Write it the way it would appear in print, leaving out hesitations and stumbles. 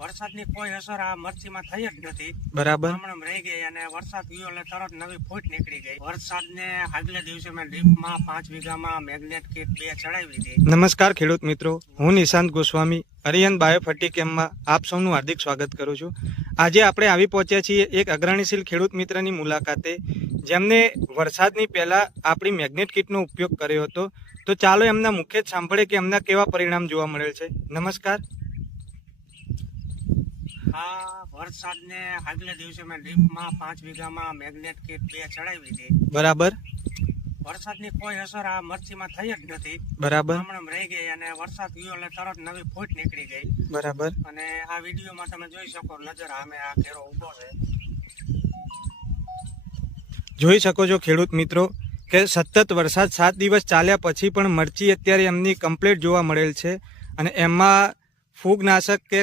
વરસાદની કોઈ અસર આ મરચીમાં થઈ જ નથી. બરાબર. હમણાં રહી ગઈ અને વરસાદ ગયો એટલે તરત નવી ફૂટ નીકળી ગઈ. વરસાદને આગલે દિવસે મેં ડ્રીપમાં 5 વીઘામાં મેગ્નેટ કીટ 2 ચડાવી હતી. નમસ્કાર ખેડૂત મિત્રો, હું નિશાંત ગોસ્વામી અરિયન બાયોફર્ટી કેમ્પમાં આપ સૌનું હાર્દિક સ્વાગત કરું છું. આજે આપણે આવી પહોંચ્યા છીએ એક અગ્રણીશીલ ખેડૂત મિત્રની મુલાકાતે, જેમને વરસાદની પહેલા આપણી મેગ્નેટ કીટનો ઉપયોગ કર્યો હતો. તો ચાલો એમના મુખ્ય જ સાંભળે કે એમના કેવા પરિણામ જોવા મળેલ છે. નમસ્કાર. આ વરસાદને આગલે દિવસે મેં ડ્રીપમાં 5 વીઘામાં મેગ્નેટ કીટ 2 ચડાવી હતી. બરાબર. વરસાદની કોઈ અસર આ મરચીમાં થઈ જ નથી. બરાબર. હમણાં રહી ગઈ અને વરસાદ ગયો એટલે તરત નવી ફૂટ નીકળી ગઈ. બરાબર. અને આ વિડીયોમાં તમે જોઈ શકો, નજર સામે આ કેરો ઊભો છે. જોઈ શકો છો ખેડૂત મિત્રો કે સતત વરસાદ 7 દિવસ ચાલ્યા પછી પણ મરચી અત્યારે એમની કમ્પ્લીટ જોવા મળેલ છે અને એમાં ફૂગનાશક કે